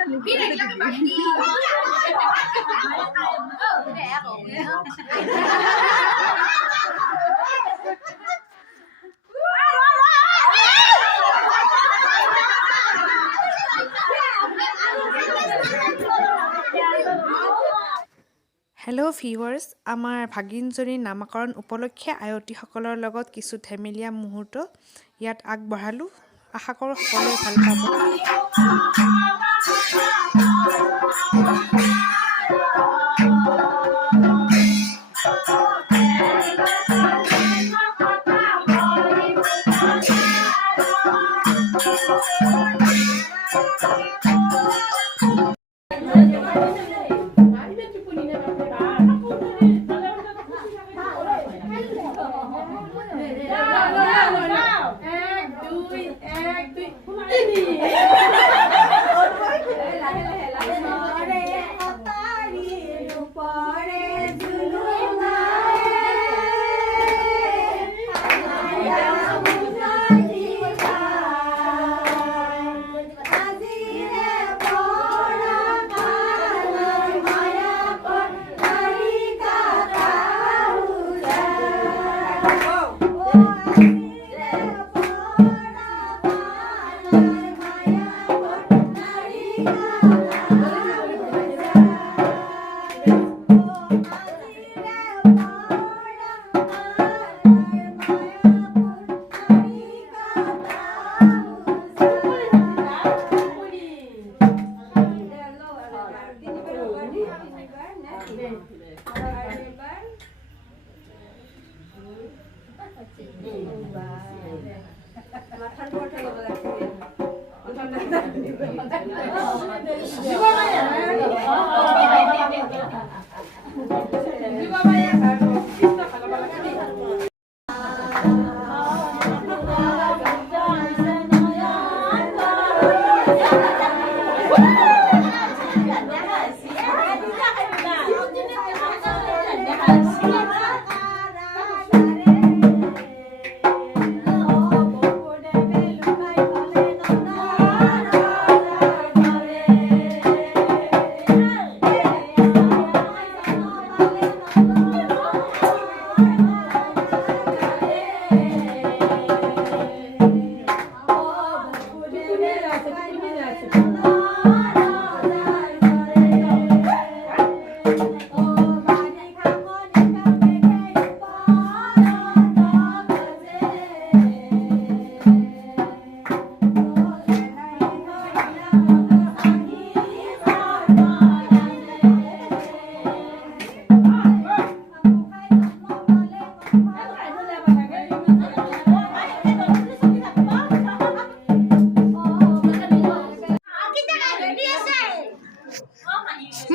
Hello' viewers, আমাৰ ভাগিনজনীৰ নামকৰণ উপলক্ষে আয়তীসকলৰ লগত কিছু ধেমেলীয়া মুহূৰ্ত ইয়াত আগবঢ়ালোঁ। আশা কৰোঁ সকলোৱে ভাল পাব।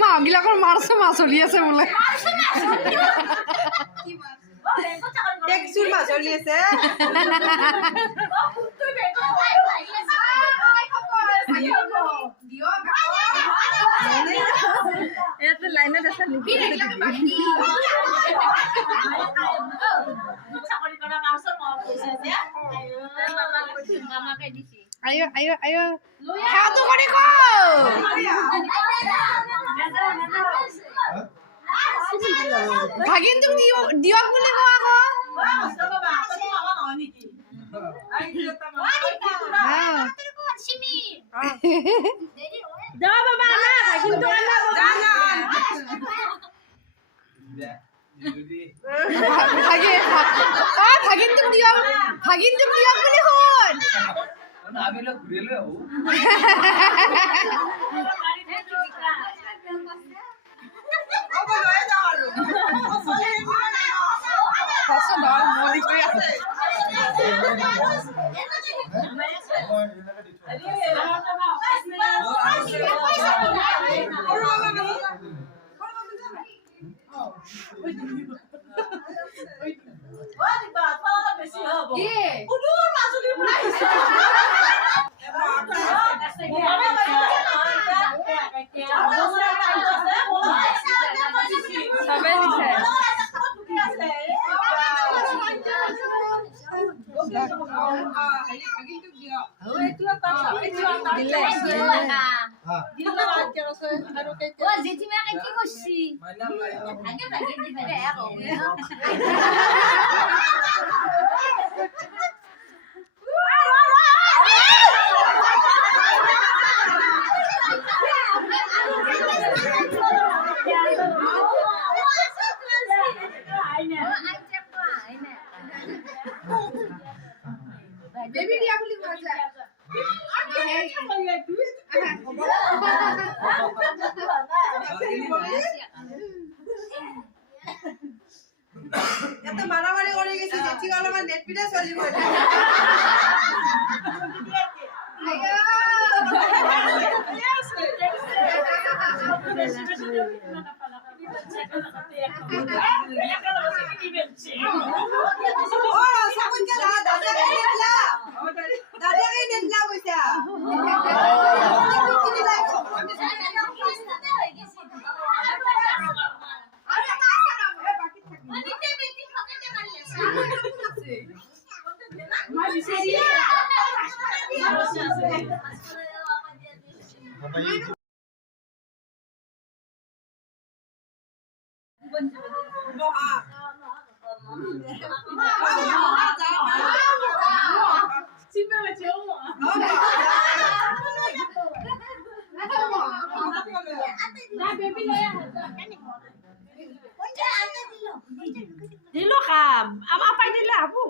মাগিলাকৰ মাৰছে মাছ চলি আছে বোলে। লাইনত আছে নেকি? আয়ো আয়ো আয়ো হাতু কৰি কো ভাগিন তুমি দিয়ক বুলি কোৱা আকৌ যা বাবা না ভাগিন তো না যা না ভাগিন তুমি দিয়ক বুলি শুন আমি লোক ঘুরে লো জেঠিমাকে কি করছি Baby dia beli masa. এত মারামারি করে গেছি জেঠি গেল আমার নেট পিটা চলিব দাদাকে নেটলা কইতা Dilo ka. Ama pa nila po.